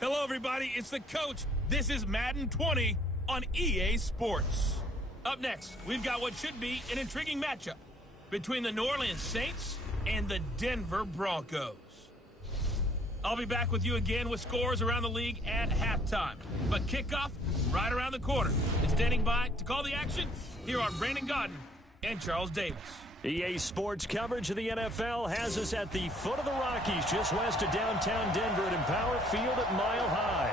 Hello, everybody. It's the coach. This is Madden 20 on EA Sports. Up next, we've got what should be an intriguing matchup between the New Orleans Saints and the Denver Broncos. I'll be back with you again with scores around the league at halftime. But kickoff right around the corner. And standing by to call the action, here are Brandon Godden and Charles Davis. EA Sports coverage of the NFL has us at the foot of the Rockies, just west of downtown Denver at Empower Field at Mile High.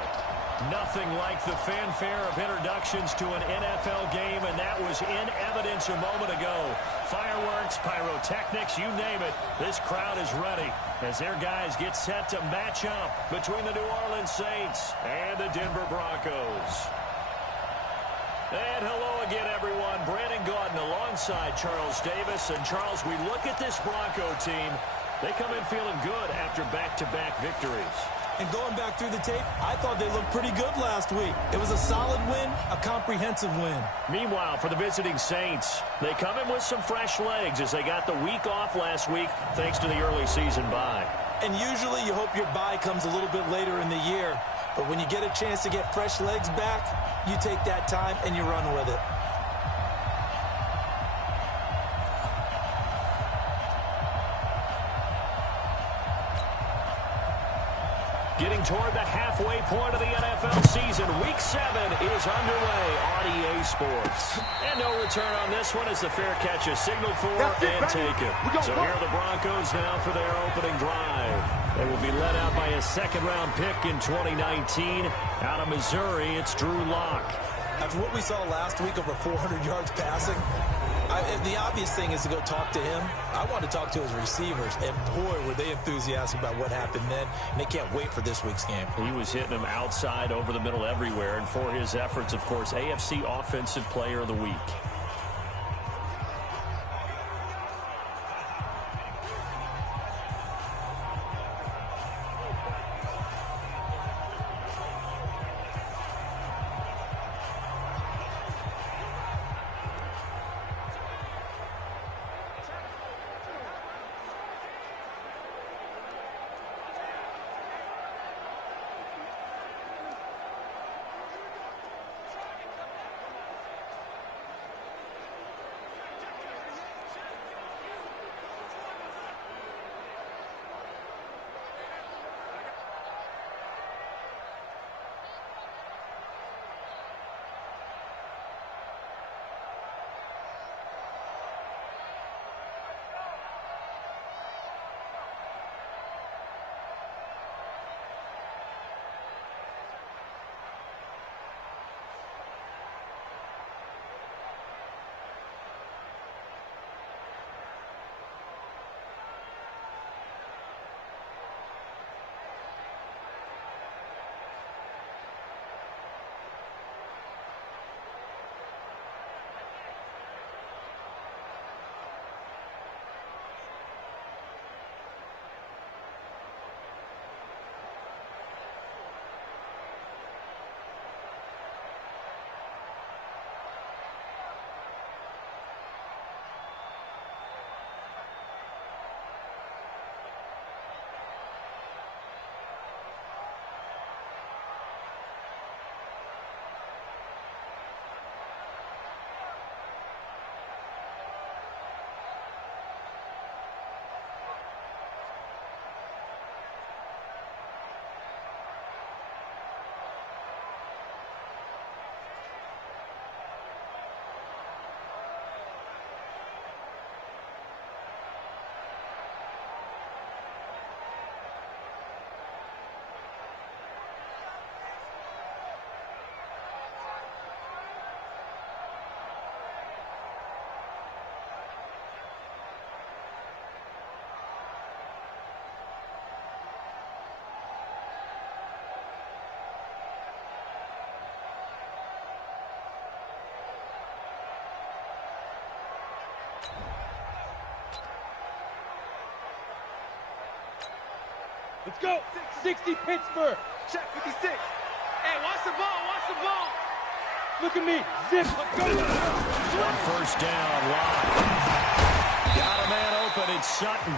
Nothing like the fanfare of introductions to an NFL game, and that was in evidence a moment ago. Fireworks, pyrotechnics, you name it, this crowd is ready as their guys get set to match up between the New Orleans Saints and the Denver Broncos. And hello again, everyone. Brandon Gaudin alongside Charles Davis. And, Charles, we look at this Bronco team. They come in feeling good after back-to-back victories. And going back through the tape, I thought they looked pretty good last week. It was a solid win, a comprehensive win. Meanwhile, for the visiting Saints, they come in with some fresh legs as they got the week off last week thanks to the early season bye. And usually you hope your bye comes a little bit later in the year. But when you get a chance to get fresh legs back, you take that time and you run with it. Getting toward the halfway point of the NFL season, Week 7 is underway on EA Sports. And no return on this one as the fair catch is signaled for and taken. So here are the Broncos now for their opening drive. They will be led out by a second-round pick in 2019. Out of Missouri, it's Drew Lock. After what we saw last week, over 400 yards passing, the obvious thing is to go talk to him. I want to talk to his receivers, and boy, were they enthusiastic about what happened then, and they can't wait for this week's game. He was hitting them outside, over the middle, everywhere, and for his efforts, of course, AFC Offensive Player of the Week. Let's go. 60 Pittsburgh. Check 56. Hey, watch the ball. Watch the ball. Look at me. Zip. Let's go. On first down, Lock. Got a man open. It's Sutton.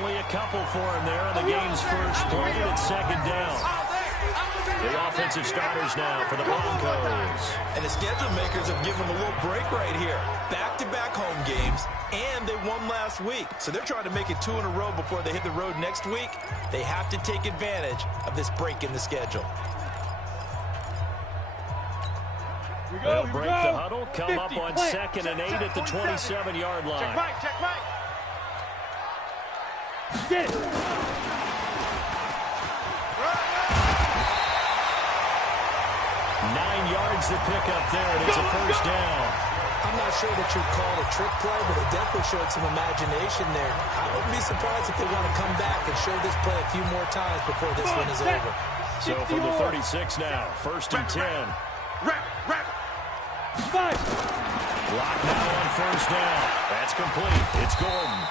Only a couple for him there on the game's first play. It's second down. The offensive starters now for the Broncos. And the schedule makers have given them a little break right here. Back-to-back home games, and they won last week. So they're trying to make it 2 in a row before they hit the road next week. They have to take advantage of this break in the schedule. They'll break the huddle, come up on 2nd and 8 at the 27-yard line. Check right, check right. Get it. 9 yards to pick up there, and it's a first down. I'm not sure that you'd call it a trick play, but it definitely showed some imagination there. I wouldn't be surprised if they want to come back and show this play a few more times before this one is over. So from the 36 now, 1st and 10. Wrap. Block now on 1st down. That's complete. It's Gordon.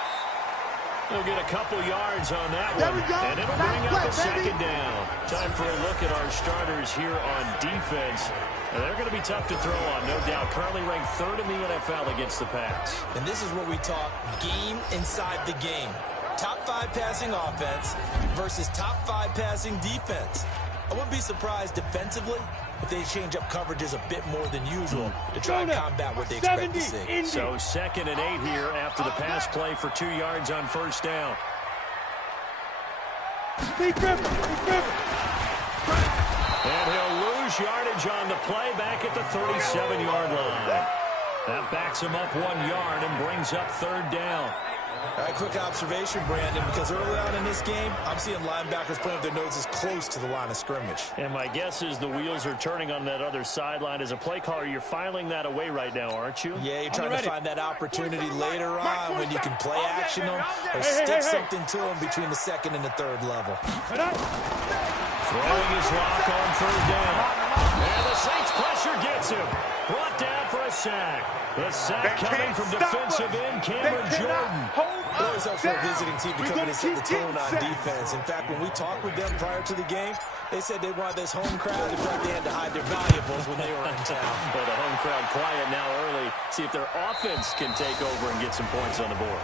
They'll get a couple yards on that one, and it'll bring up a 2nd down. Time for a look at our starters here on defense. And they're going to be tough to throw on, no doubt. Currently ranked 3rd in the NFL against the pass. And this is where we talk game inside the game. Top 5 passing offense versus top 5 passing defense. I wouldn't be surprised defensively if they change up coverages a bit more than usual to try and combat what they expect to see. So 2nd and 8 here after the pass play for 2 yards on 1st down. And he'll lose yardage on the play back at the 37-yard line. That backs him up 1 yard and brings up 3rd down. All right, quick observation, Brandon, because early on in this game, I'm seeing linebackers playing with their noses close to the line of scrimmage. And my guess is the wheels are turning on that other sideline. As a play caller, you're filing that away right now, aren't you? Yeah, you're trying to find that opportunity later on when you can play action them or stick something to them between the 2nd and the 3rd level. Throwing his lock on 3rd down. And the Saints pressure gets him. Brought down for a sack. The sack coming from defensive end Cameron Jordan. It always helps for a visiting team to come in and set the tone on defense. In fact, when we talked with them prior to the game, they said they wanted this home crowd. They felt they had to hide their valuables when they were in town. Well, the home crowd quiet now early. See if their offense can take over and get some points on the board.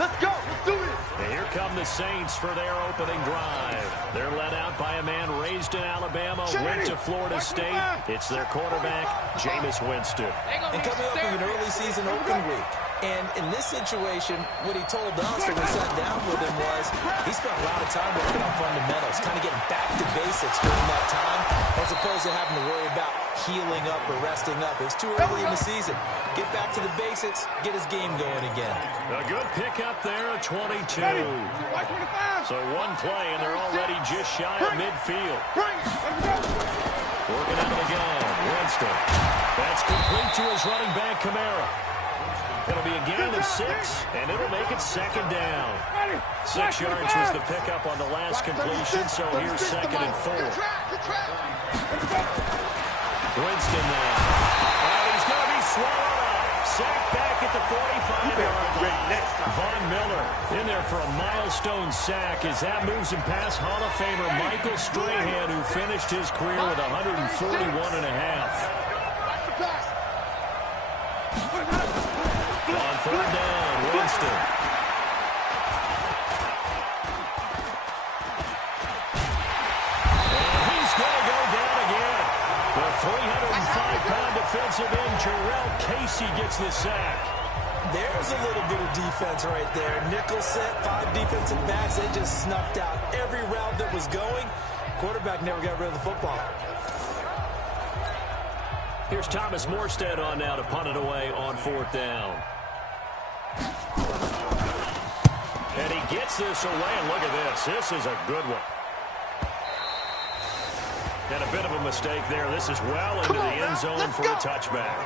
Let's go. Let's do it. And here come the Saints for their opening drive. They're led out by a man raised in Alabama, went to Florida State. It's their quarterback, Jameis Winston. And coming up with an early season open week. And in this situation, what he told us when we sat down with him was he spent a lot of time working on fundamentals, kind of getting back to basics during that time, as opposed to having to worry about healing up or resting up. It was too early in the season. Get back to the basics, get his game going again. A good pickup there at 22. So one play, and they're already just shy of midfield. Working out of the gun, Winston. That's complete to his running back, Kamara. It'll be a gain of 6, and it'll make it 2nd down. 6 yards was the pickup on the last completion, so here's 2nd and 4. Winston now. And he's going to be swallowed up. Sacked back at the 45-yard line. Von Miller in there for a milestone sack as that moves him past Hall of Famer Michael Strahan, who finished his career with 141.5. On 3rd down, Winston. And he's going to go down again. The 305-pound defensive end, Jarrell Casey, gets the sack. There's a little bit of defense right there. Nickel set, 5 defensive backs. They just snuffed out every route that was going. Quarterback never got rid of the football. Here's Thomas Morstead on now to punt it away on 4th down. And he gets this away, and look at this. This is a good one. And a bit of a mistake there. This is well into the end zone for a touchback.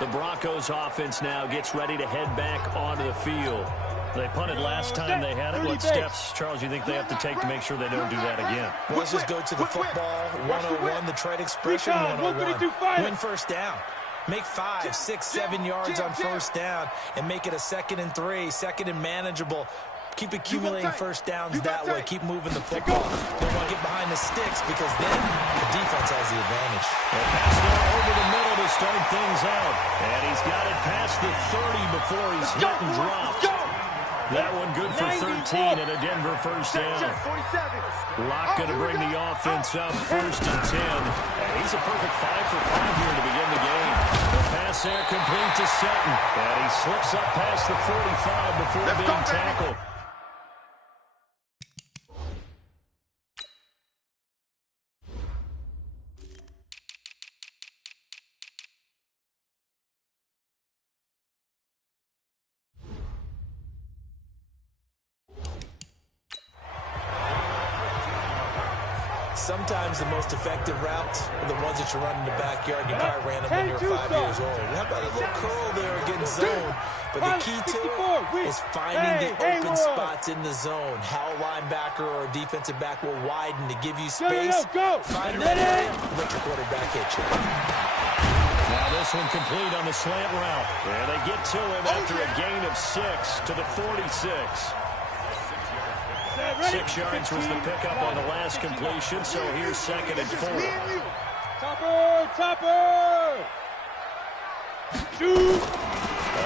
The Broncos offense now gets ready to head back onto the field. They punted last time they had it. What steps, Charles, you think they have to take to make sure they don't do that again? Well, let's just go to the football 101, the trade expression 101. Win 1st down. Make 5, 6, 7 yards on 1st down and make it a 2nd and 3, 2nd and manageable. Keep accumulating 1st downs that way. Keep moving the football. Don't want to get behind the sticks because then the defense has the advantage. A pass there over the middle to start things out. And he's got it past the 30 before he's hit and dropped. That one good for 13 and a Denver first down. Locke going to bring the offense up, 1st and 10. And he's a perfect 5 for 5 here to begin the game. The pass there complete to Sutton. And he slips up past the 45 before being tackled. Sometimes the most effective routes are the ones that you run in the backyard. You probably ran them when you were 5 years old. How about a little curl there against zone? But the key to it is finding the open spots in the zone. How a linebacker or a defensive back will widen to give you space. Find that area, let your quarterback hit you. Now this one complete on the slant route. And they get to him after a gain of 6 to the 46. 6 yards was the pickup on the last completion, so here's 2nd and 4. Topper! Shoot!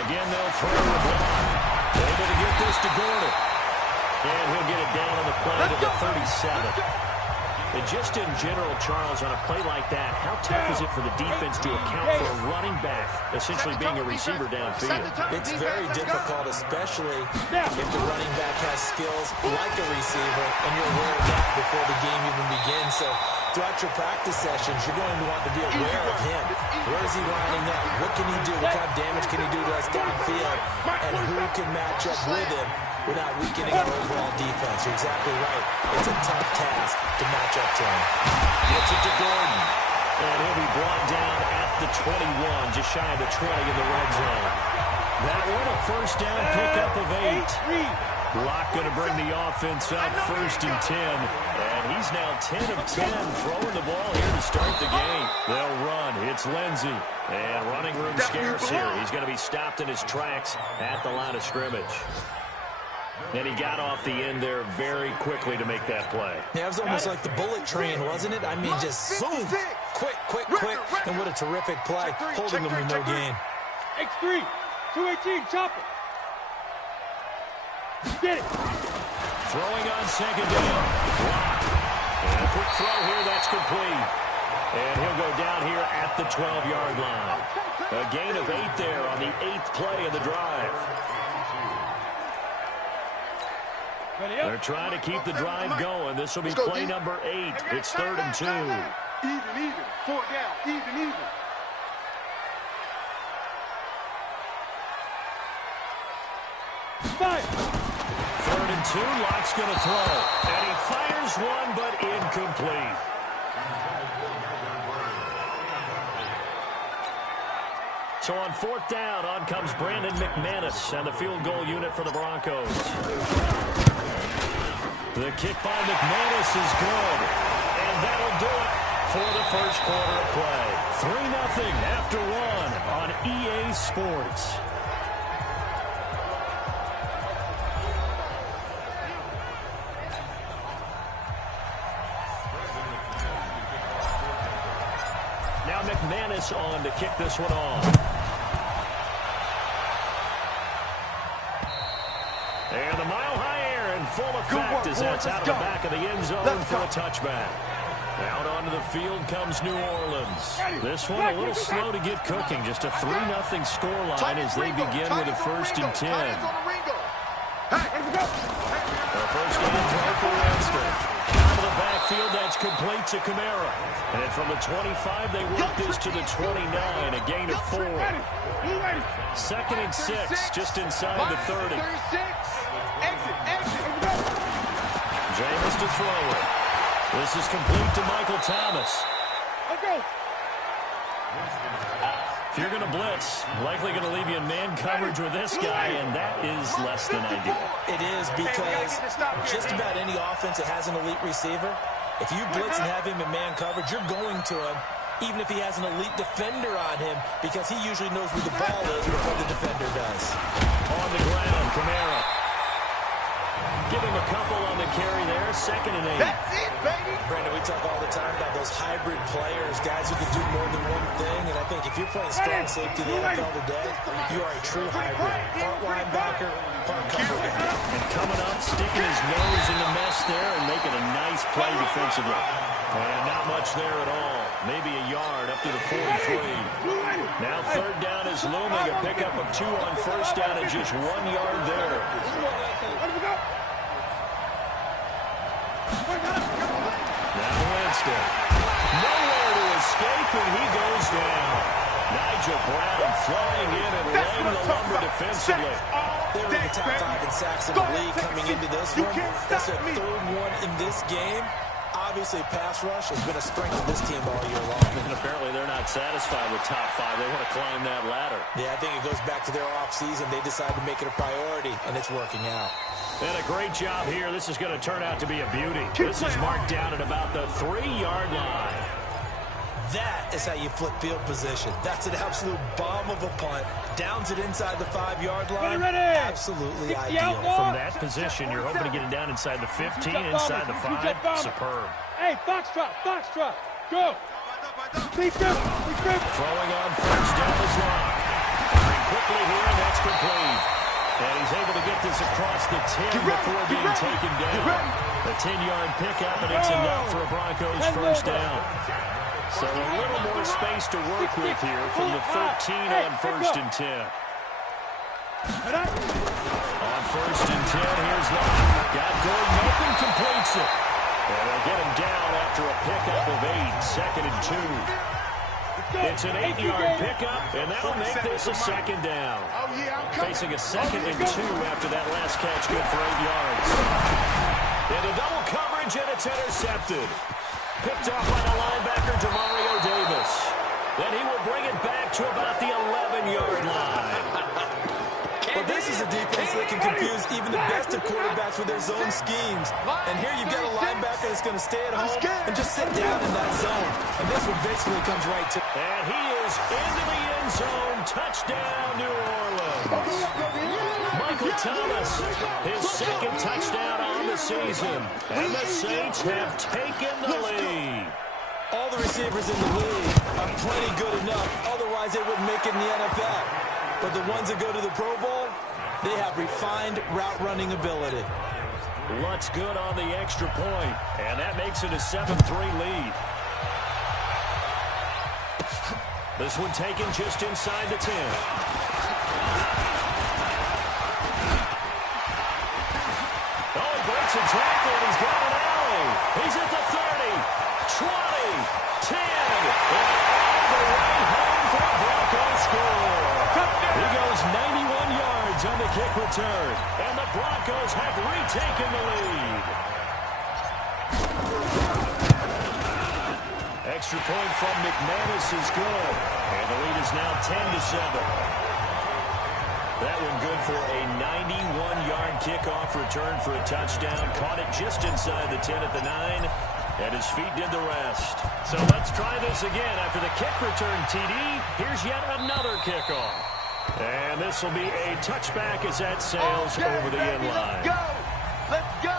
Again, they'll throw the block. Able to get this to Gordon. And he'll get it down on the play to the 37. And just in general, Charles, on a play like that, how tough is it for the defense to account for a running back essentially being a receiver downfield? It's very difficult, especially if the running back has skills like a receiver, and you're aware of that before the game even begins. So throughout your practice sessions, you're going to want to be aware of him. Where is he lining up? What can he do? What kind of damage can he do to us downfield? And who can match up with him without weakening our overall defense? You're exactly right. It's a tough task to match up to him. Gets it to Gordon. And he'll be brought down at the 21, just shy of the 20 in the red zone. That one, a first down pickup of 8. Locke going to bring the offense up, 1st and 10. And he's now 10 of 10 throwing the ball here to start the game. They'll run. It's Lindsey. And running room scarce here. He's going to be stopped in his tracks at the line of scrimmage. And he got off the end there very quickly to make that play. Yeah, it was almost like the bullet train, wasn't it? I mean, just zoom. Quick. And what a terrific play. Holding them with no gain. X3, 218, chopper. Get it. Throwing on 2nd down. And a quick throw here, that's complete. And he'll go down here at the 12-yard line. A gain of 8 there on the 8th play of the drive. They're trying to keep the drive going. This will be play number 8. It's 3rd and 2. Even. 4 down. Even. Fire. 3rd and 2. Locke's going to throw. And he fires one, but incomplete. So on 4th down, on comes Brandon McManus and the field goal unit for the Broncos. The kick by McManus is good. And that'll do it for the first quarter of play. 3-0 after 1 on EA Sports. Now McManus on to kick this one off. And the mile-high air in full effect as that's out of the back of the end zone for a touchback. Out onto the field comes New Orleans. This one a little slow to get cooking. Just a 3-0 scoreline as they begin with a 1st and 10. The first down throw for Winston. Out of the backfield, that's complete to Kamara. And from the 25, they work this to the 29, a gain of 4. 2nd and 6, just inside the 30. Jameis to throw it. This is complete to Michael Thomas. If you're going to blitz, likely going to leave you in man coverage with this guy, and that is less than ideal. It is, because just about any offense that has an elite receiver, if you blitz and have him in man coverage, you're going to him, even if he has an elite defender on him, because he usually knows where the ball is before the defender does. On the ground, Kamara. Give him a couple on the carry there. 2nd and 8. That's it, baby. Brandon, we talk all the time about those hybrid players, guys who can do more than one thing. And I think if you're playing strong safety in the NFL today, you are a true hybrid. Part linebacker, part cover guy. And coming up, sticking his nose in the mess there and making a nice play defensively. And not much there at all. Maybe a yard up to the 43. Now 3rd down is looming. A pickup of 2 on 1st down and just 1 yard there. Now Winston. Nowhere to escape, and he goes down. Nigel Brown flying in and laying the lumber defensively. They were in the top 5 in sacks in the league coming into this one. That's their 3rd one in this game. Obviously, pass rush has been a strength of this team all year long. And apparently they're not satisfied with top 5. They want to climb that ladder. Yeah, I think it goes back to their offseason. They decided to make it a priority, and it's working out. And a great job here. This is going to turn out to be a beauty. This is marked down at about the 3-yard line. That is how you flip field position. That's an absolute bomb of a punt. Downs it inside the 5-yard line. Absolutely ideal. From that position, you're hoping to get it down inside the 15, inside the 5. Superb. Hey, foxtrot, foxtrot. Go. Throwing on 1st down is Locke. Very quickly here, and that's complete. And he's able to get this across the 10 before being taken down. A 10-yard pickup, and it's enough for a Broncos 1st down. So a little more space to work with here from the 13 on 1st and 10. On 1st and 10, here's Locke. Got Gordon open, completes it. And they'll get him down after a pickup of 8, 2nd and 2. It's an 8-yard pickup, and that'll make this a 2nd down. Facing a 2nd and 2 after that last catch, good for 8 yards. Into double coverage, and it's intercepted. Picked off by the linebacker, Demario Davis. Then he will bring it back to about the 11-yard line. But this is a defense that can confuse even the best of quarterbacks with their zone schemes. And here you've got a linebacker that's going to stay at home and just sit down in that zone. And this one basically comes right to... And he is into the end zone. Touchdown, New Orleans. Michael Thomas, his 2nd touchdown on the season. And the Saints have taken the lead. All the receivers in the league are plenty good enough. Otherwise, they wouldn't make it in the NFL. But the ones that go to the Pro Bowl, they have refined route running ability. Lutz good on the extra point, and that makes it a 7-3 lead. This one taken just inside the 10. Oh, he breaks a tackle, and he's got an alley. He's at the 30, 20, 10, and all the way home for a Broncos score. He goes 91 yards on the kick return, and the Broncos have retaken the lead. Extra point from McManus is good, and the lead is now 10-7. That one good for a 91-yard kickoff return for a touchdown. Caught it just inside the 10 at the 9, and his feet did the rest. So let's try this again. After the kick return TD, here's yet another kickoff. And this will be a touchback as that sails over the end line. Let's go! Let's go!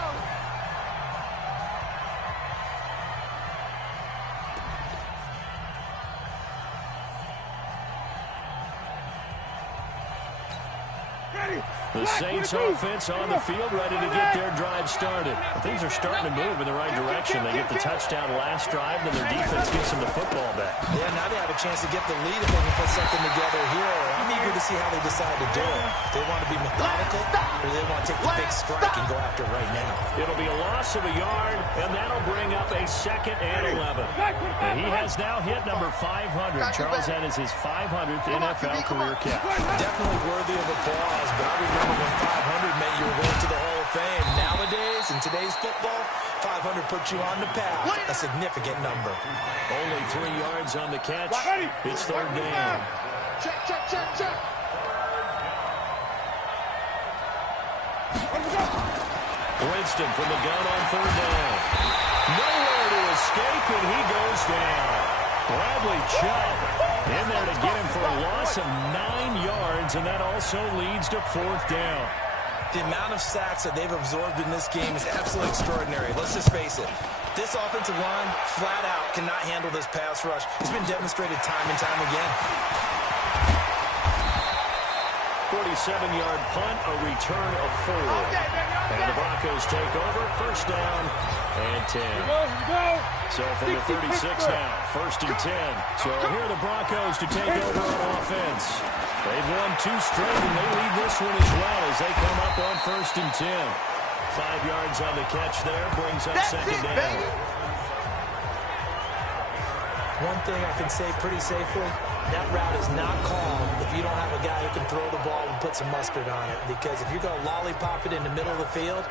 The Saints offense on the field, ready to get their drive started. Things are starting to move in the right direction. They get the touchdown last drive, then their defense gets them the football back. Yeah, now they have a chance to get the lead if they can put something together here. I'm eager to see how they decide to do it. They want to be methodical, or they want to take the big strike and go after it right now. It'll be a loss of a yard, and that'll bring up a 2nd and 11. And he has now hit number 500. Charles, that is his 500th NFL career catch. Definitely worthy of applause, but I remember when 500 meant you were going to the Hall of Fame. Nowadays, in today's football, 500 puts you on the path. A significant number. Only 3 yards on the catch. It's 3rd down. Check, check, check, check. Winston from the gun on 3rd down. Nowhere to escape, and he goes down. Bradley Chubb in there to get him for a loss of 9 yards, and that also leads to 4th down. The amount of sacks that they've absorbed in this game is absolutely extraordinary. Let's just face it. This offensive line, flat out, cannot handle this pass rush. It's been demonstrated time and time again. 47-yard punt, a return of 4. And the Broncos take over, first down and 10. So from the 36 now, first and 10. So here are the Broncos to take over on offense. They've won 2 straight, and they lead this one as well as they come up on first and 10. 5 yards on the catch there, brings up second down. One thing I can say pretty safely, that route is not called if you don't have a guy who can throw the ball and put some mustard on it. Because if you're going to lollipop it in the middle of the field,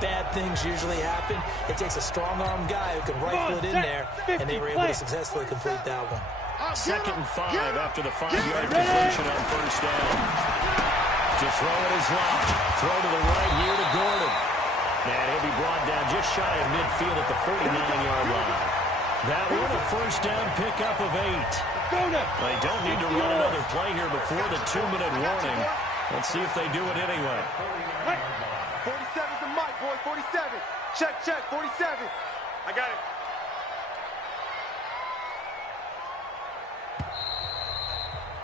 bad things usually happen. It takes a strong-armed guy who can rifle it in there, and they were able to successfully complete that one. Second and 5 after the 5-yard completion on first down. To throw it is locked. Throw to the right here to Gordon. And he'll be brought down just shy of midfield at the 49-yard line. That one a first down pickup of 8. They don't need to run another play here before the 2-minute warning. Let's see if they do it anyway. 47's the mic, boy. 47. Check, 47. I got it.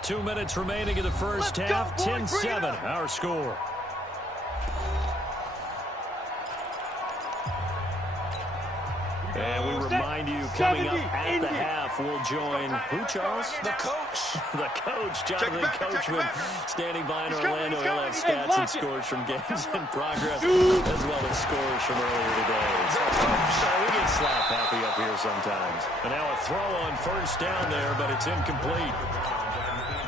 Two minutes remaining in the first half. 10-7, our score. And we remind you, coming up at the half, we'll join who, Charles? The coach. The coach, Jonathan Coachman, standing by in Orlando. He'll have stats and scores from games in progress, as well as scores from earlier today. We get slap happy up here sometimes. And now a throw on first down there, but it's incomplete.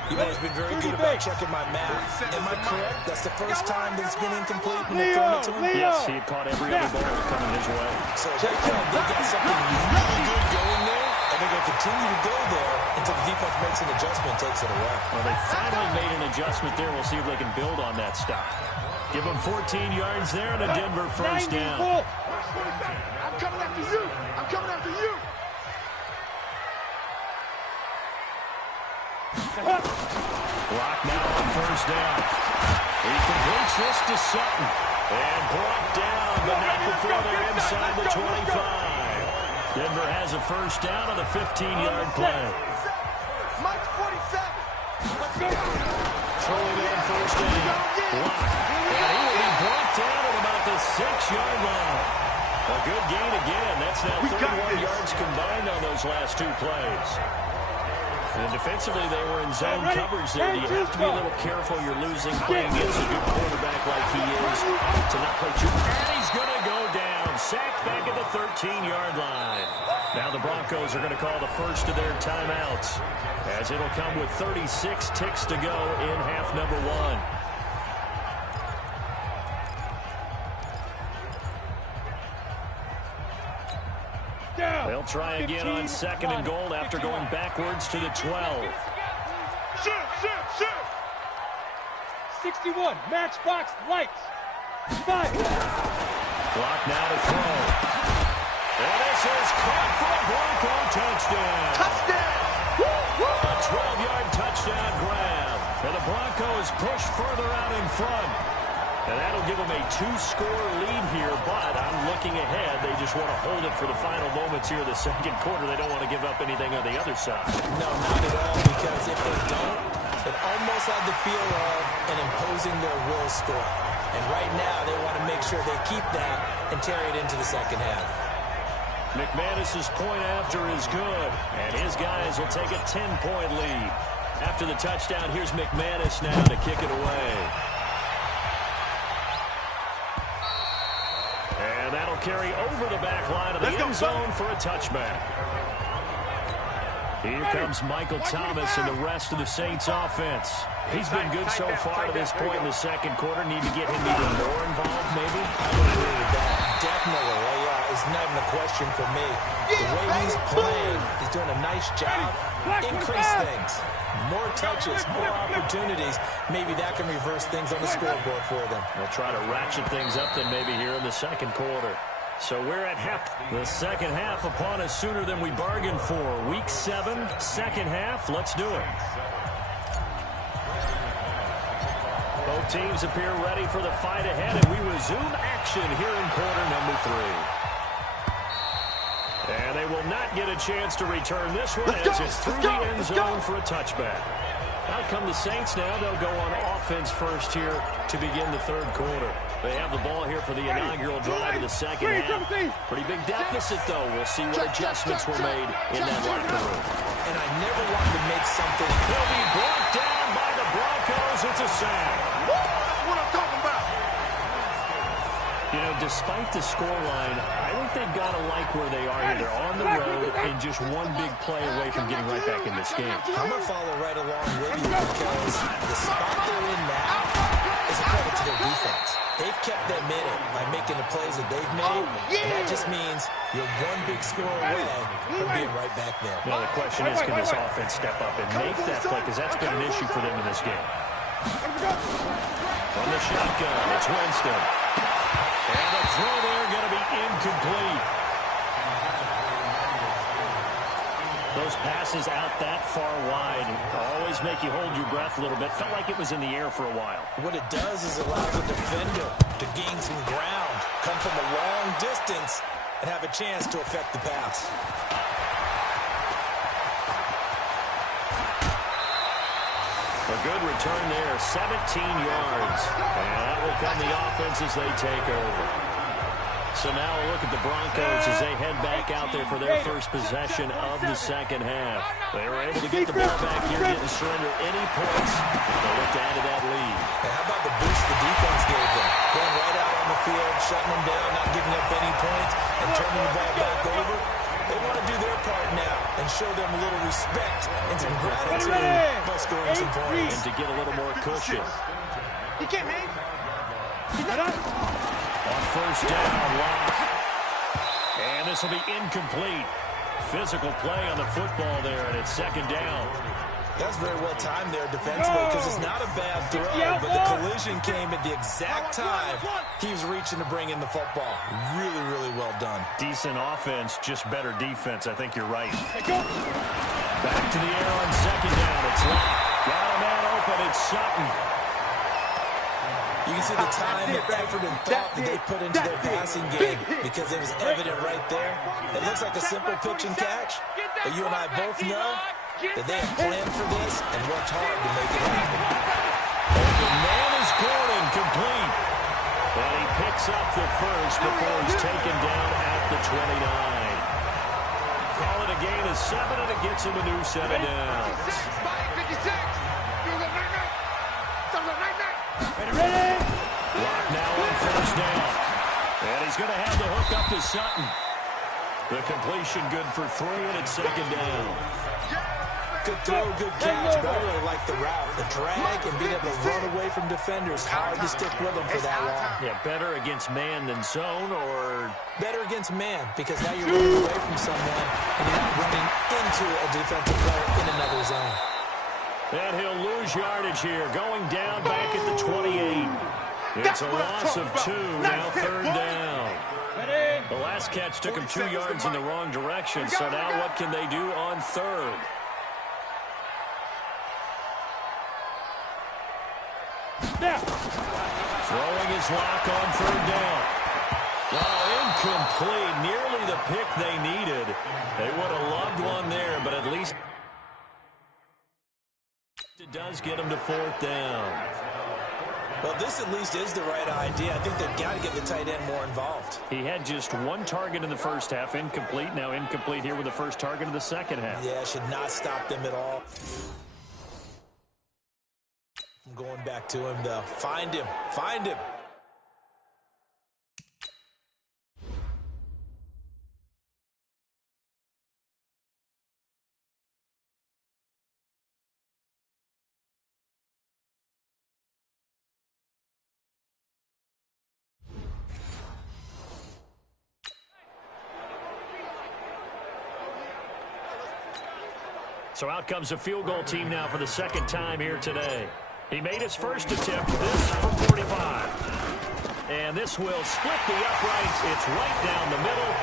You've always been very good about checking my math. Am I correct? That's the first time that it's been incomplete when they've thrown it to him? Yes, he had caught every other ball coming his way. So they've got something really good going there, and they're going to continue to go there until the defense makes an adjustment and takes it away. Well, they finally made an adjustment there. We'll see if they can build on that stop. Give them 14 yards there and a Denver first down. I'm coming after you. I'm coming after you. Clock now on first down. He completes this to Sutton. And brought down, but not before they're inside the 25. Denver has a first down on the 15-yard play. Mike's 47. Let's go. Throwing in first down. Block. And he will be brought down at about the 6-yard line. A good gain again. That's now 31 yards combined on those last 2 plays. And defensively, they were in zone coverage there. You have to be a little careful. You're losing playing against a good quarterback like he is to not play too. And he's going to go down. Sacked back at the 13-yard line. Now the Broncos are going to call the first of their timeouts, as it'll come with 36 ticks to go in half number 1. They'll try again on second and goal after going backwards to the 12. Shoot. 61, matchbox lights. 5. Clock now to throw. And this is caught for a Bronco touchdown. A 12-yard touchdown grab. And the Broncos push further out in front. And that'll give them a 2-score lead here, but I'm looking ahead. They just want to hold it for the final moments here of the second quarter. They don't want to give up anything on the other side. No, not at all, because if they don't, it almost had the feel of an imposing their will score. And right now, they want to make sure they keep that and carry it into the second half. McManus's point after is good, and his guys will take a 10-point lead. After the touchdown, here's McManus now to kick it away. And that'll carry over the back line of the end zone for a touchback. Here comes Michael Thomas and the rest of the Saints offense. He's been good so far to this point in the second quarter. Need to get him even more involved, maybe? I would agree with that. Definitely. It's not even a question for me. The way he's playing, he's doing a nice job. Increase things. More touches, more opportunities. Maybe that can reverse things on the scoreboard for them. They'll try to ratchet things up then maybe here in the second quarter. So we're at half. The second half upon us sooner than we bargained for. Week 7, second half. Let's do it. Both Both teams appear ready for the fight ahead, and we resume action here in quarter number 3. And they will not get a chance to return this one as it's through the end zone for a touchback. Out come the Saints now. They'll go on offense first here to begin the third quarter. They have the ball here for the inaugural drive of the second half. Pretty big deficit, though. We'll see what adjustments were made in that locker room. And I never wanted to make something. He'll be brought down by the Broncos. It's a sack. That's what I'm talking about. You know, despite the scoreline, I think they've got to like where they are here. They're on the road and just one big play away from getting right back in this game. I'm going to follow right along with you because the spot they're in now is a credit to their defense. They've kept them in it by making the plays that they've made, and that just means you're one big score away from being right back there. Now, the question is, can this offense step up and make that play? Because that's been an issue for them in this game. From the shotgun, it's Winston. And the throw there going to be incomplete. Those passes out that far wide always make you hold your breath a little bit. Felt like it was in the air for a while. What it does is allows the defender to gain some ground, come from a long distance, and have a chance to affect the pass. A good return there, 17 yards. And that will come the offense as they take over. So now a look at the Broncos as they head back out there for their first possession of the second half. They were able to get the ball back here, didn't surrender any points. They look to add to that lead. And how about the boost the defense gave them? Going right out on the field, shutting them down, not giving up any points, and turning the ball back over. They want to do their part now and show them a little respect and some gratitude by scoring some points. And to get a little more cushion. You can't hang. On first down, Locke. And this will be incomplete. Physical play on the football there, and it's second down. That's very well timed there defensively because it's not a bad throw, but the collision came at the exact time he was reaching to bring in the football. Really, really well done. Decent offense, just better defense. I think you're right. Back to the air on second down. It's Locke. Got a man open. It's Sutton. You can see the time, the effort, and thought that they put into their passing game because it was evident right there. It looks like a simple pitch and catch, but you and I both know that they have planned for this and worked hard to make it happen. Open man is Gordon, complete. And he picks up the first before he's taken down at the 29. Call it a gain of 7, and it gets him a new set of downs. Locke now on first down. And he's going to have the hook up to Sutton. The completion good for 3, and it's second down. Good throw, good catch, but I really like the route. The drag and being able to run away from defenders. Hard to stick with them for that long. Yeah, better against man than zone, or better against man, because now you're running away from someone and you're not running into a defensive player in another zone. And he'll lose yardage here, going down back at the 28. It's a loss of 2, now third down. The last catch took him 2 yards in the wrong direction, so now what can they do on third? Throwing his Locke on third down. Oh, incomplete. Nearly the pick they needed. They would have loved one there, but at least it does get them to fourth down. Well, this at least is the right idea. I think they've got to get the tight end more involved. He had just 1 target in the first half, incomplete. Now incomplete here with the first target of the second half. Yeah, should not stop them at all. I'm going back to him, though. Find him. Find him. So out comes a field goal team now for the second time here today. He made his first attempt, this from 45. And this will split the uprights. It's right down the middle.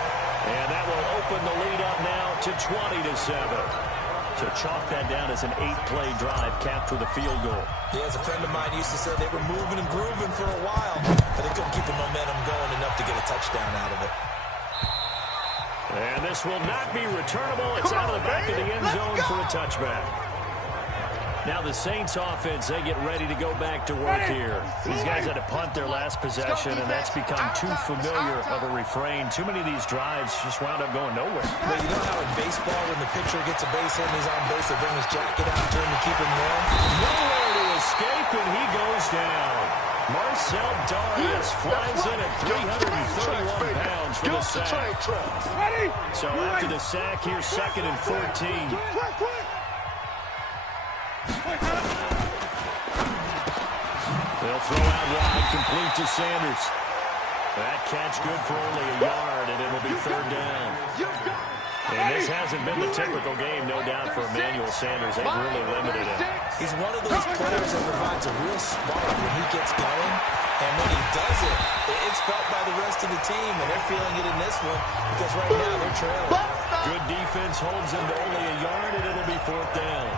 And that will open the lead up now to 20-7. to chalk that down as an 8-play drive capped with a field goal. Yeah, as a friend of mine used to say, they were moving and grooving for a while, but they couldn't keep the momentum going enough to get a touchdown out of it. And this will not be returnable. It's out of the back of the end zone for a touchback. Now the Saints offense, they get ready to go back to work here. These guys had to punt their last possession, and that's become too familiar of a refrain. Too many of these drives just wound up going nowhere. Well, you know how in baseball, when the pitcher gets a base hit and he's on base, they bring his jacket out to him to keep him warm? Nowhere to escape, and he goes down. Marcel Darius flies in at 331 pounds for the sack. So after the sack, here's 2nd and 14. They'll throw out wide, complete to Sanders. That catch good for only a yard, and it'll be 3rd down. And this hasn't been the typical game, no doubt, for Emmanuel Sanders. They've really limited him. He's one of those players that provides a real spark when he gets going. And when he does it, it's felt by the rest of the team, and they're feeling it in this one because right now they're trailing. Good defense holds him to only a yard, and it'll be 4th down.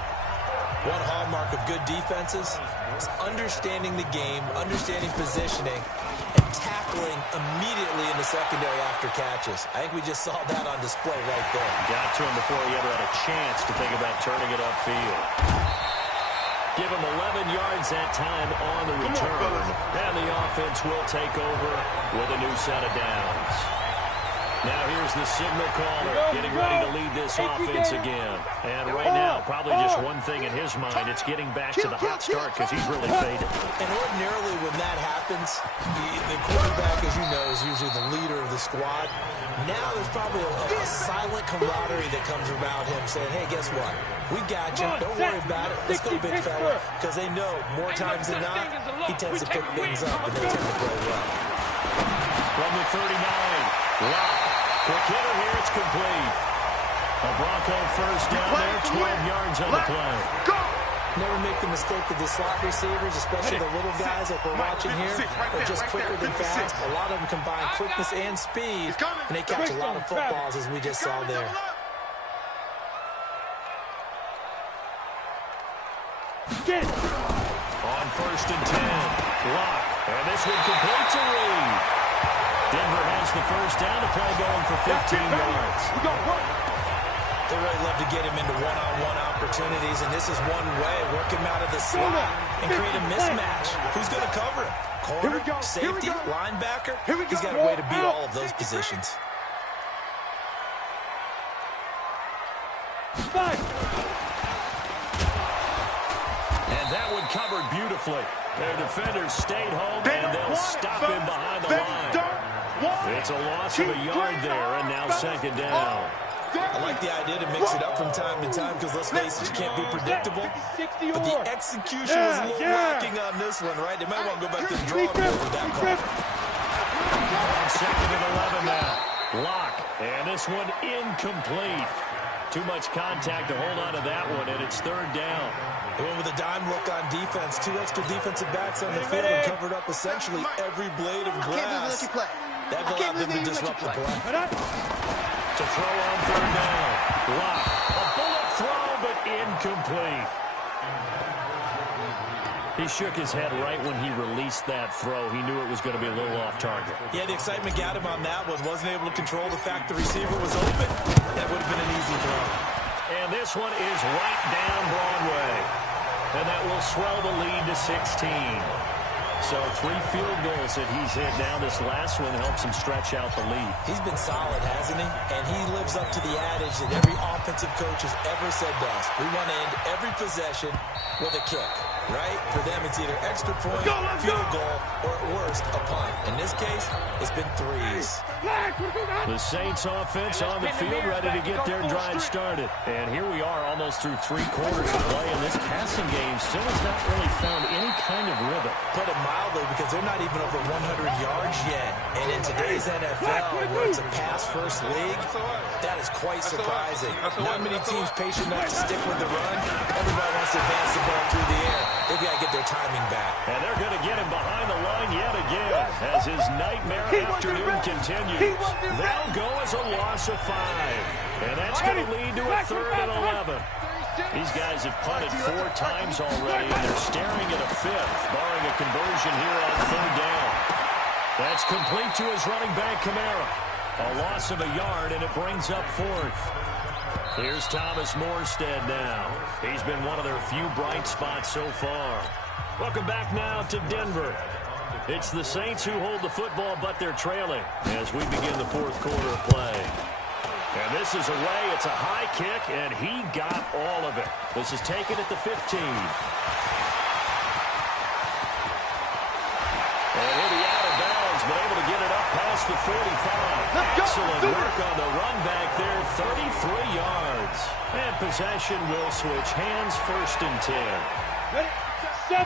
One hallmark of good defenses is understanding the game, understanding positioning, and tackling immediately in the secondary after catches. I think we just saw that on display right there. Got to him before he ever had a chance to think about turning it upfield. Give him 11 yards that time on the return, and the offense will take over with a new set of downs. Now here's the signal caller getting ready to lead this offense again. And right now, probably just one thing in his mind, it's getting back to the hot start because he's really faded. And ordinarily when that happens, the quarterback, as you know, is usually the leader of the squad. Now there's probably a silent camaraderie that comes around him saying, hey, guess what? We got you. Don't worry about it. Let's go, big fella. Because they know more times than not, he tends to pick things up and they tend to play well. From the 39, Locke. Quick hitter here, it's complete. A Bronco first down there, 12 yards on the play. Never make the mistake that the slot receivers, especially the little guys like we're watching here, are just quicker than fast. A lot of them combine quickness and speed, and they catch a lot of footballs, as we just saw there. On 1st and 10, Locke. And this one complete to Reed. Denver has the first down, to play going for 15 yards. They really love to get him into one-on-one opportunities, and this is one way. Work him out of the slot and create a mismatch. Who's going to cover him? Corner, safety, linebacker? He's got a way to beat all of those positions. And that one covered beautifully. Their defenders stayed home, and they'll stop him behind the line. It's a loss of a yard there, and now 2nd down. I like the idea to mix it up from time to time because, let's face it, you can't be predictable. But the execution was a little lacking on this one, right? They might want to go back to the drawing board with that call. On 2nd and 11 now. Locke, and this one incomplete. Too much contact to hold on to that one, and it's 3rd down. They went with a dime look on defense. 2 extra defensive backs on the field and covered up essentially every blade of grass. That allowed them to disrupt the play. To throw on 3rd down. Locke, a bullet throw, but incomplete. He shook his head right when he released that throw. He knew it was going to be a little off target. Yeah, the excitement got him on that one. Wasn't able to control the fact the receiver was open. That would have been an easy throw. And this one is right down Broadway. And that will swell the lead to 16. So 3 field goals that he's hit now. This last one helps him stretch out the lead. He's been solid, hasn't he? And he lives up to the adage that every offensive coach has ever said to us. We want to end every possession with a kick, right? For them, it's either extra point, field goal, or at worst, a punt. In this case, it's been 3s. The Saints offense on the field ready to get their drive started. And here we are almost through 3 quarters of play, and this passing game still has not really found any kind of rhythm. Put it mildly, because they're not even over 100 yards yet. And in today's NFL, where it's a pass-first league, that is quite surprising. Not many teams patient enough to stick with the run. Everybody wants to advance the ball through the air. They've got to get their timing back. And they're going to get him behind the line yet again as his nightmare afternoon continues. That'll go as a loss of 5. And that's going to lead to a 3rd and 11. These guys have punted 4 times already, and they're staring at a 5th, barring a conversion here on 3rd down. That's complete to his running back, Kamara. A loss of a yard, and it brings up 4th. Here's Thomas Morstead now. He's been one of their few bright spots so far. Welcome back now to Denver. It's the Saints who hold the football, but they're trailing as we begin the 4th quarter of play. And this is away. It's a high kick, and he got all of it. This is taken at the 15. And he'll be out of bounds, but able to get it up past the 45. Excellent work on the run back there, 33 yards. And possession will switch hands, 1st and 10.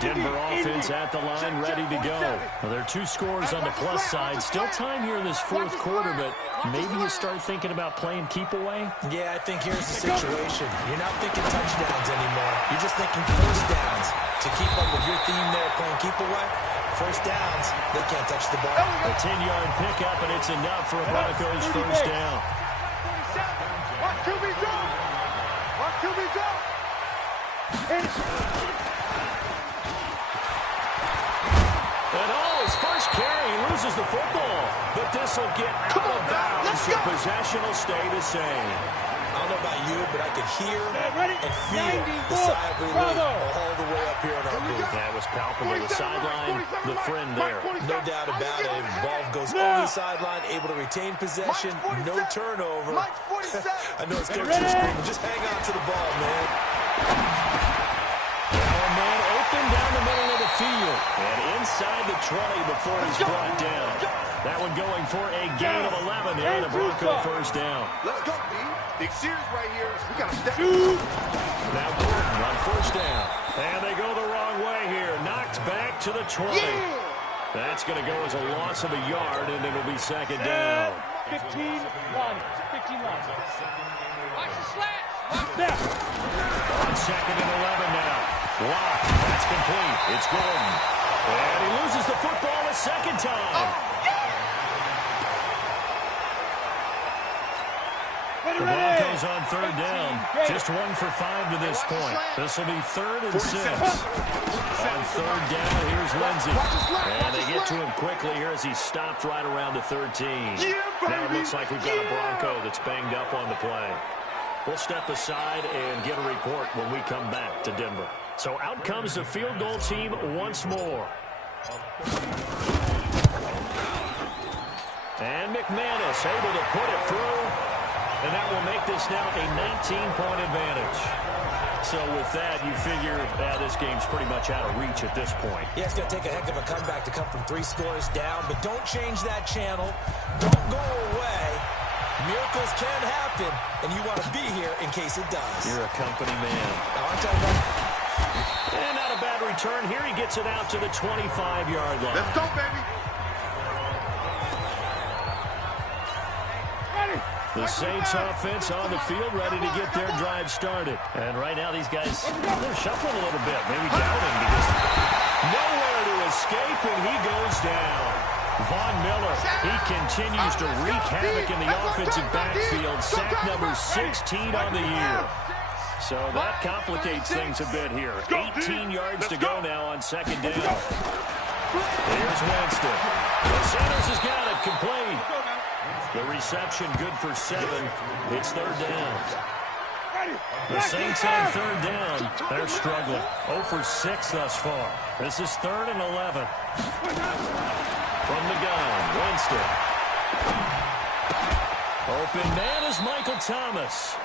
Denver offense at the line, ready to go. Well, there are 2 scores on the plus side. Still time here in this 4th quarter, but maybe you start thinking about playing keep away? Yeah, I think here's the situation. You're not thinking touchdowns anymore. You're just thinking 1st downs. To keep up with your theme there, playing keep away, 1st downs, they can't touch the ball. A 10-yard pickup, and it's enough for a Broncos 1st down. Watch QB go! Watch QB go! And his first carry, he loses the football. But this will get out of bounds, so possession will stay the same. I don't know about you, but I could hear and feel the sigh of relief all the way up here in our booth. That was palpable. The sideline, the friend there. No doubt about it. Ball goes on the sideline, able to retain possession, no turnover. I know it's coach is screaming, just hang on to the ball, man. Man open down the middle of the field and inside the 20 before he's brought down. That one going for a gain of 11 there, the Bronco 1st down. Let's go, B. Big series right here. We got to step. Now Gordon on 1st down. And they go the wrong way here. Knocked back to the 20. Yeah. That's going to go as a loss of a yard, and it'll be 2nd down. 15 line. 15 line. Watch the slash. On 2nd and 11 now. Lock. That's complete. It's Gordon. And he loses the football a 2nd time. The Broncos on 3rd down. Just 1 for 5 to this point. This will be 3rd and 6. On 3rd down, here's Lindsey. And they get to him quickly here as he's stopped right around the 13. Now it looks like we've got a Bronco that's banged up on the play. We'll step aside and get a report when we come back to Denver. So out comes the field goal team once more. And McManus able to put it through. And that will make this now a 19-point advantage. So with that, you figure this game's pretty much out of reach at this point. Yeah, it's going to take a heck of a comeback to come from 3 scores down. But don't change that channel. Don't go away. Miracles can happen, and you want to be here in case it does. You're a company man. I'm talking about. And not a bad return. Here he gets it out to the 25-yard line. Let's go, baby. The Saints offense on the field, ready to get their drive started. And right now these guys, they're shuffling a little bit, maybe doubting because nowhere to escape, and he goes down. Von Miller, he continues to wreak havoc in the offensive backfield. Sack number 16 on the year. So that complicates things a bit here. 18 yards to go now on 2nd down. Here's Winston. Sanders has got it complete. The reception good for 7. It's 3rd down. The Saints on 3rd down. They're struggling. 0 for 6 thus far. This is 3rd and 11. From the gun, Winston. Open man is Michael Thomas.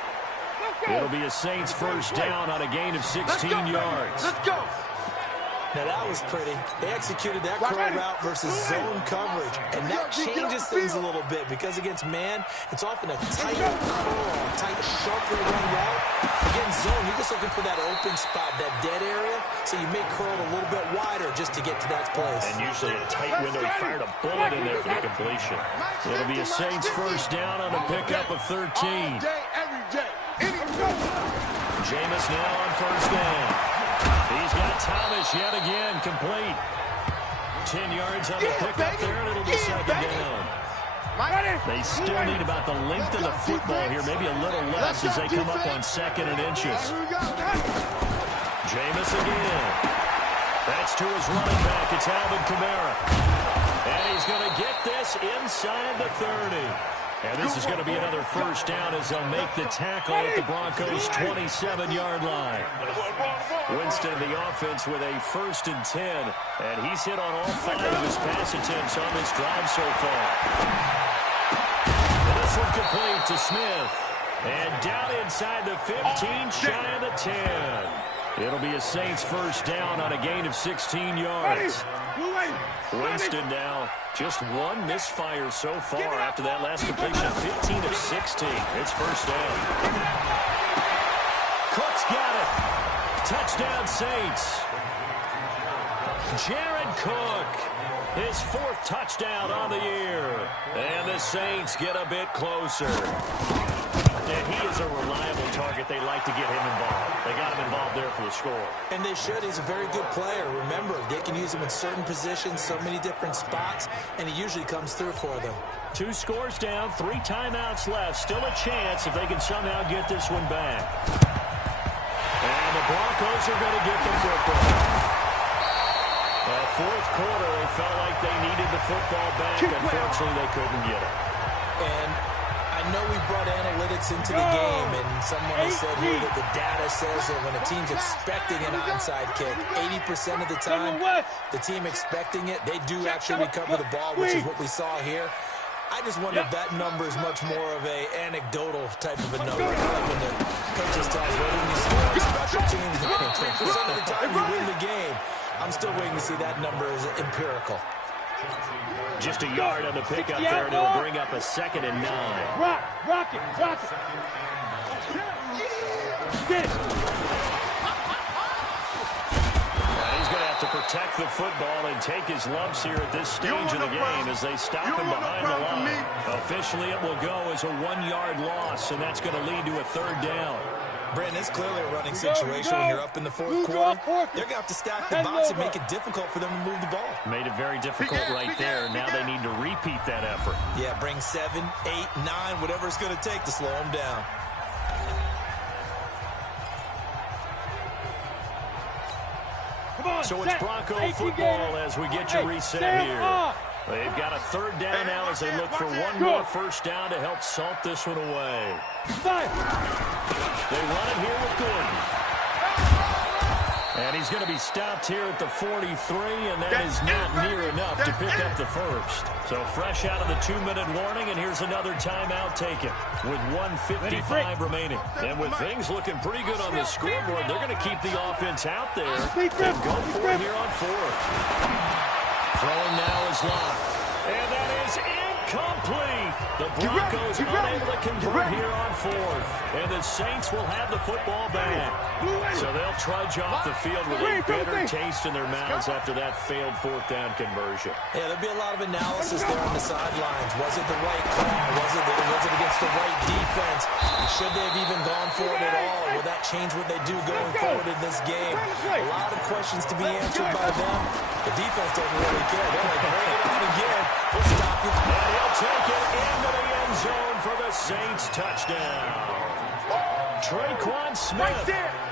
It'll be a Saints 1st down on a gain of 16 yards. Let's go. Now that was pretty. They executed that curl route versus zone coverage, and that changes things a little bit because against man, it's often a tight curl, tight, sharply run route. Against zone, you're just looking for that open spot, that dead area, so you may curl it a little bit wider just to get to that place. And usually a tight window. He fired a bullet in there for the completion. It'll be a Saints 1st down on a pickup of 13. Every day. Jameis now on 1st down. He's got Thomas yet again complete. 10 yards on the pickup there, and it'll be 2nd down. They still need about the length of the football here, maybe a little less as they come up on 2nd and inches. Jameis again. That's to his running back. It's Alvin Kamara. And he's going to get this inside the 30. And this is going to be another first down as they'll make the tackle at the Broncos' 27-yard line. Winston, the offense, with a 1st and 10. And he's hit on all 5 of his pass attempts on this drive so far. And this one complete to Smith. And down inside the 15, shy of the 10. It'll be a Saints first down on a gain of 16 yards. Winston now just one misfire so far after that last completion. 15 of 16. It's first down. Cook's got it. Touchdown Saints. Jared Cook, his 4th touchdown on the year. And the Saints get a bit closer. And he is a reliable target. They like to get him involved. They got him involved there for the score. And they should. He's a very good player. Remember, they can use him in certain positions, so many different spots, and he usually comes through for them. 2 scores down, 3 timeouts left. Still a chance if they can somehow get this one back. And the Broncos are going to get the football. The 4th quarter, they felt like they needed the football back. Unfortunately, they couldn't get it. And I know we brought analytics into the game, and someone has said here that the data says that when a team's expecting an onside kick, 80% of the time, the team expecting it, they do actually recover the ball, which is what we saw here. I just wonder if that number is much more of a anecdotal type of a number. Like when the coaches tell us, well, when you score on special teams, 10% of the time you win the game. I'm still waiting to see that number as empirical. Just a yard on the pickup there, and it'll bring up a 2nd and 9. Rock it. Get it. He's going to have to protect the football and take his lumps here at this stage of the game as they stop him behind the line. Officially, it will go as a 1-yard loss, and that's going to lead to a 3rd down. Brandon, it's clearly a running situation when you're up in the 4th quarter. They're going to have to stack the box and make it difficult for them to move the ball. Made it very difficult right there. Now they need to repeat that effort. Yeah, bring 7, 8, 9, whatever it's going to take to slow them down. So it's Bronco football as we get you reset here. They've got a 3rd down now as they look for one more first down to help salt this one away. They run it here with Gordon. And he's going to be stopped here at the 43, and that is not near enough to pick up the first. So fresh out of the 2-minute warning, and here's another timeout taken with 1:55 remaining. And with things looking pretty good on the scoreboard, they're going to keep the offense out there and go for it here on 4th. Throwing now is locked. And that is incomplete. The Broncos unable to convert here on 4th. And the Saints will have the football back. So they'll trudge off the field with a bitter taste in their mouths after that failed 4th down conversion. Yeah, there'll be a lot of analysis there on the sidelines. Was it the right call? Was it against the right defense? Should they have even gone for it at all? Will that change what they do going forward in this game? A lot of questions to be answered by them. The defense doesn't really care. They're like, bring it on again. We'll stop you. And he'll take it into the end zone for the Saints touchdown. Traquan Smith,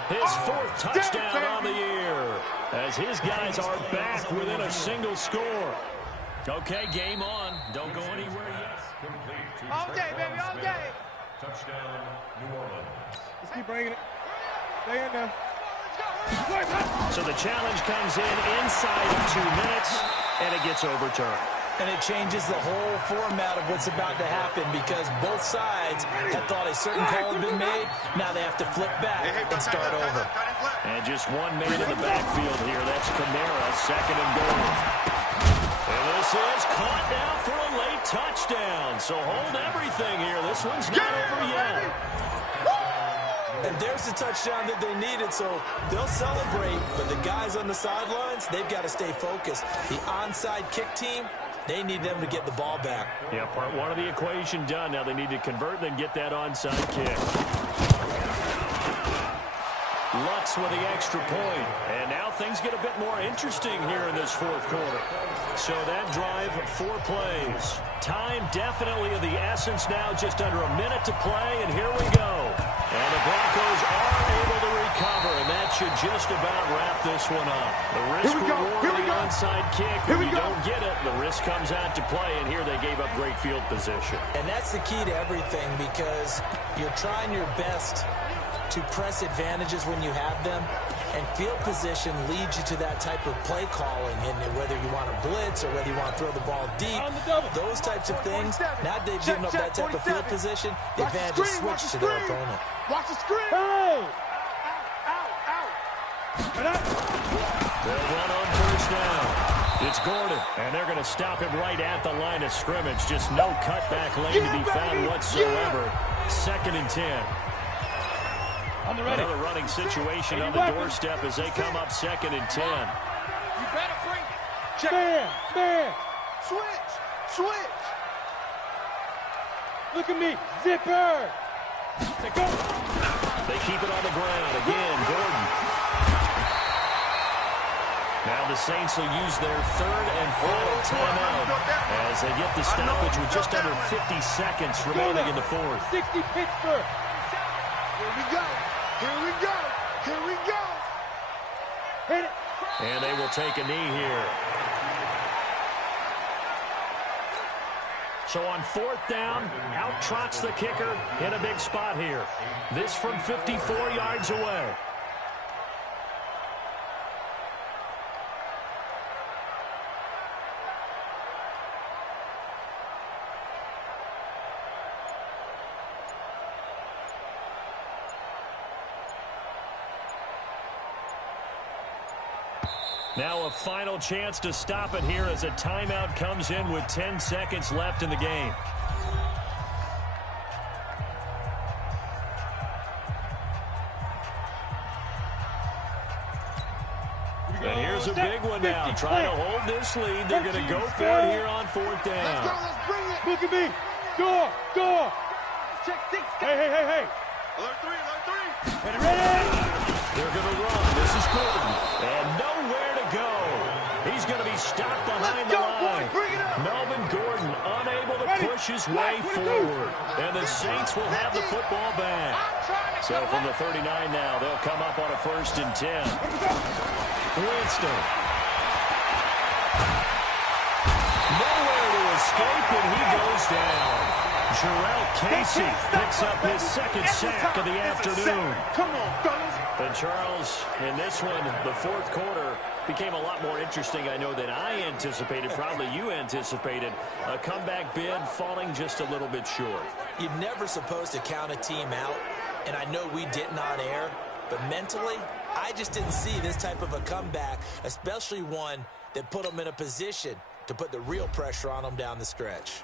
his 4th touchdown on the year, as his guys are back within a single score. Okay, game on. Don't go anywhere yet. All day, baby, all day. Touchdown, New Orleans. Let's keep bringing it. Stay in there. So the challenge comes in inside of 2 minutes, and it gets overturned. And it changes the whole format of what's about to happen because both sides had thought a certain call had been made. Now they have to flip back and start over. And just one man in the backfield here. That's Kamara, 2nd and goal. And this is caught now for a late touchdown. So hold everything here. This one's not over yet. And there's the touchdown that they needed, so they'll celebrate. But the guys on the sidelines, they've got to stay focused. The onside kick team, they need them to get the ball back. Yeah, part 1 of the equation done. Now they need to convert and then get that onside kick. Lutz with the extra point. And now things get a bit more interesting here in this fourth quarter. So that drive, 4 plays. Time definitely of the essence now, just under a minute to play, and here we go. And the Broncos are able to recover, and that should just about wrap this one up. The risk-reward of the onside kick, when you don't get it, the risk comes out to play, and here they gave up great field position. And that's the key to everything, because you're trying your best to press advantages when you have them, and field position leads you to that type of play calling, and whether you want to blitz or whether you want to throw the ball deep, those types of things. Now they've given up that type of field position, the advantage is switched to their opponent. Watch the screen! Hey! They'll run on first down. It's Gordon, and they're going to stop him right at the line of scrimmage. Just no cutback lane to be found whatsoever. 2nd and 10. Another running situation on the doorstep as they come up 2nd and 10. You better bring it. Check. Man. Switch. Look at me. Zipper. They keep it on the ground. Again, Gordon. Now the Saints will use their 3rd and final timeout as they get the stoppage with just under 50 seconds remaining in the 4th. 60 Pittsburgh. Here we go. Hit it. And they will take a knee here. So on 4th down, out trots the kicker in a big spot here. This from 54 yards away. Now a final chance to stop it here as a timeout comes in with 10 seconds left in the game. And here's a big one now. Trying to hold this lead. They're going to go for it here on 4th down. Let's bring it. Look at me. Door. Check 6. Hey. Alert 3. Ready. They're going to run. This is Gordon. And nowhere to go. He's going to be stopped behind the line. Melvin Gordon unable to push his way forward. And the Saints will have the football back. So from the 39 now, they'll come up on a 1st and 10. Winston. Nowhere to escape, and he goes down. Jarrell Casey picks up his 2nd sack of the afternoon. Come on, fellas. And Charles, in this one, the 4th quarter became a lot more interesting, I know, than I anticipated. Probably you anticipated. A comeback bid falling just a little bit short. You're never supposed to count a team out, and I know we didn't on air, but mentally, I just didn't see this type of a comeback, especially one that put them in a position to put the real pressure on them down the stretch.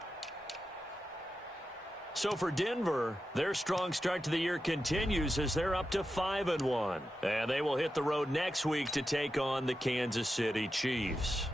So for Denver, their strong start to the year continues as they're up to 5-1. And they will hit the road next week to take on the Kansas City Chiefs.